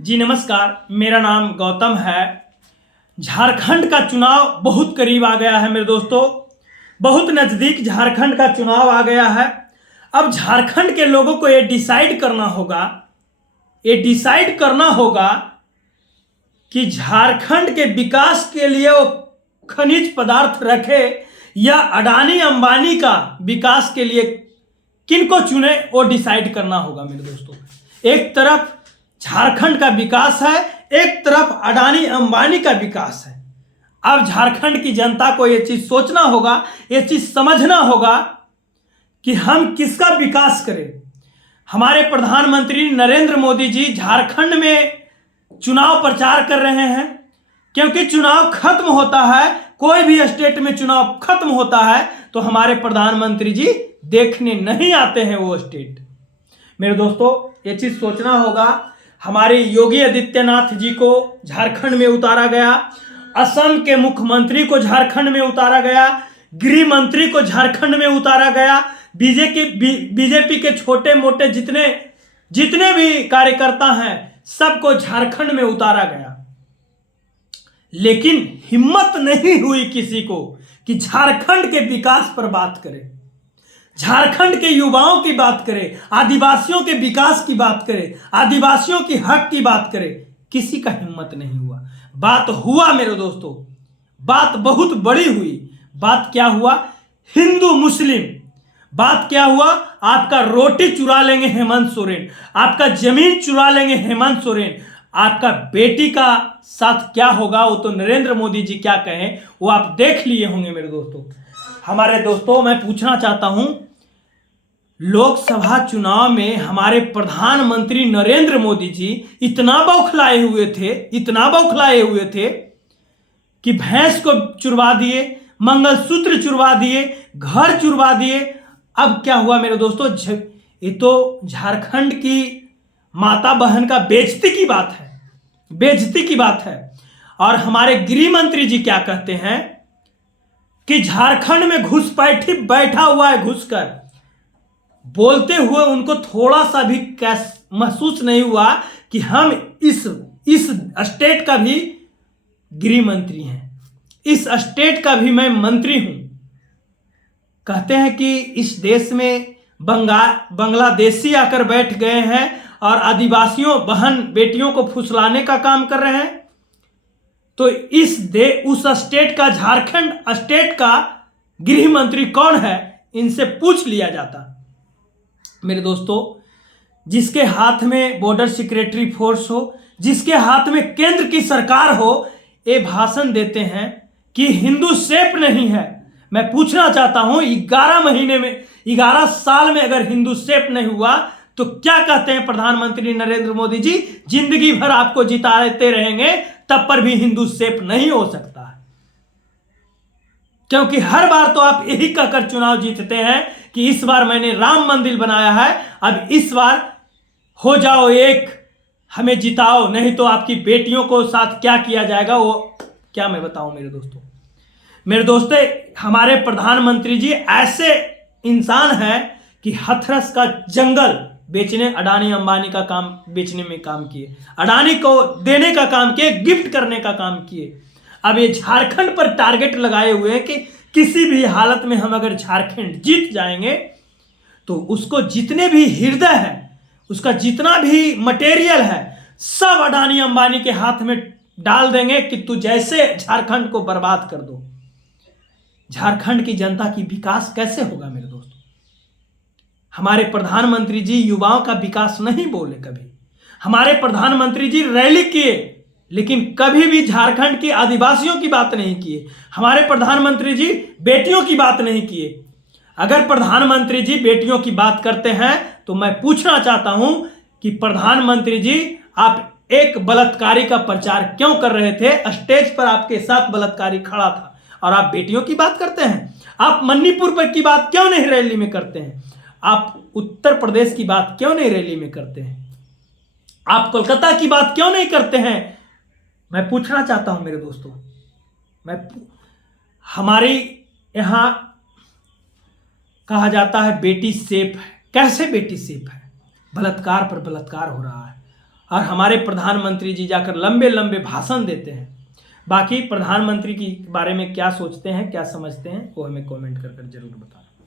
जी नमस्कार, मेरा नाम गौतम है। झारखंड का चुनाव बहुत करीब आ गया है मेरे दोस्तों, बहुत नज़दीक झारखंड का चुनाव आ गया है। अब झारखंड के लोगों को ये डिसाइड करना होगा कि झारखंड के विकास के लिए वो खनिज पदार्थ रखे या अडानी अंबानी का विकास के लिए किनको चुने, वो डिसाइड करना होगा मेरे दोस्तों। एक तरफ झारखंड का विकास है, एक तरफ अडानी अंबानी का विकास है। अब झारखंड की जनता को यह चीज सोचना होगा, यह चीज समझना होगा कि हम किसका विकास करें। हमारे प्रधानमंत्री नरेंद्र मोदी जी झारखंड में चुनाव प्रचार कर रहे हैं, क्योंकि चुनाव खत्म होता है, कोई भी स्टेट में चुनाव खत्म होता है तो हमारे प्रधानमंत्री जी देखने नहीं आते हैं वो स्टेट। मेरे दोस्तों, ये चीज सोचना होगा। हमारे योगी आदित्यनाथ जी को झारखंड में उतारा गया, असम के मुख्यमंत्री को झारखंड में उतारा गया, गृह मंत्री को झारखंड में उतारा गया, बीजेपी के छोटे मोटे जितने भी कार्यकर्ता हैं सबको झारखंड में उतारा गया। लेकिन हिम्मत नहीं हुई किसी को कि झारखंड के विकास पर बात करे, झारखंड के युवाओं की बात करे, आदिवासियों के विकास की बात करे, आदिवासियों की हक की बात करे। किसी का हिम्मत नहीं हुआ। बात हुआ मेरे दोस्तों, बात बहुत बड़ी हुई। बात क्या हुआ? हिंदू मुस्लिम। बात क्या हुआ? आपका रोटी चुरा लेंगे हेमंत सोरेन, आपका जमीन चुरा लेंगे हेमंत सोरेन, आपका बेटी का साथ क्या होगा वो तो नरेंद्र मोदी जी क्या कहें वो आप देख लिए होंगे मेरे दोस्तों। हमारे दोस्तों, मैं पूछना चाहता हूं, लोकसभा चुनाव में हमारे प्रधानमंत्री नरेंद्र मोदी जी इतना बौखलाए हुए थे कि भैंस को चुरवा दिए, मंगलसूत्र चुरवा दिए, घर चुरवा दिए। अब क्या हुआ मेरे दोस्तों? ये तो झारखंड की माता बहन का बेइज्जती की बात है। और हमारे गृह मंत्री जी क्या कहते हैं कि झारखंड में घुसपैठी बैठा हुआ है घुसकर। बोलते हुए उनको थोड़ा सा भी महसूस नहीं हुआ कि हम इस स्टेट का भी गृह मंत्री हैं, इस स्टेट का भी मैं मंत्री हूं। कहते हैं कि इस देश में बांग्लादेशी आकर बैठ गए हैं और आदिवासियों बहन बेटियों को फुसलाने का काम कर रहे हैं। तो उस स्टेट का, झारखंड स्टेट का गृह मंत्री कौन है, इनसे पूछ लिया जाता। मेरे दोस्तों, जिसके हाथ में बॉर्डर सिक्योरिटी फोर्स हो, जिसके हाथ में केंद्र की सरकार हो, ये भाषण देते हैं कि हिंदू सेफ नहीं है। मैं पूछना चाहता हूं, 11 साल में अगर हिंदू सेफ नहीं हुआ तो क्या कहते हैं प्रधानमंत्री नरेंद्र मोदी जी? जिंदगी भर आपको जिताते रहेंगे तब पर भी हिंदू सेफ नहीं हो सकता, क्योंकि हर बार तो आप यही कहकर चुनाव जीतते हैं कि इस बार मैंने राम मंदिर बनाया है, अब इस बार हो जाओ एक, हमें जिताओ, नहीं तो आपकी बेटियों को साथ क्या किया जाएगा वो क्या मैं बताऊं मेरे दोस्तों। हमारे प्रधानमंत्री जी ऐसे इंसान हैं कि हथरस का जंगल बेचने, अडानी अंबानी का काम बेचने में काम किए, अडानी को देने का काम किए, गिफ्ट करने का काम किए। अब ये झारखंड पर टारगेट लगाए हुए हैं कि किसी भी हालत में हम अगर झारखंड जीत जाएंगे तो उसको जितने भी हृदय है, उसका जितना भी मटेरियल है, सब अडानी अंबानी के हाथ में डाल देंगे कि तू जैसे झारखंड को बर्बाद कर दो। झारखंड की जनता की विकास कैसे होगा मेरे दोस्तों? हमारे प्रधानमंत्री जी युवाओं का विकास नहीं बोले कभी। हमारे प्रधानमंत्री जी रैली किए लेकिन कभी भी झारखंड के आदिवासियों की बात नहीं किए। हमारे प्रधानमंत्री जी बेटियों की बात नहीं किए। अगर प्रधानमंत्री जी बेटियों की बात करते हैं तो मैं पूछना चाहता हूं कि प्रधानमंत्री जी आप एक बलात्कारी का प्रचार क्यों कर रहे थे? स्टेज पर आपके साथ बलात्कारी खड़ा था और आप बेटियों की बात करते हैं। आप मणिपुर पर की बात क्यों नहीं रैली में करते हैं? आप उत्तर प्रदेश की बात क्यों नहीं रैली में करते हैं? आप कोलकाता की बात क्यों नहीं करते हैं? मैं पूछना चाहता हूं मेरे दोस्तों। हमारे यहां कहा जाता है बेटी सेफ है। कैसे बेटी सेफ है? बलात्कार पर बलात्कार हो रहा है और हमारे प्रधानमंत्री जी जाकर लंबे लंबे भाषण देते हैं। बाकी प्रधानमंत्री के बारे में क्या सोचते हैं, क्या समझते हैं, वो हमें कमेंट कर जरूर बताना।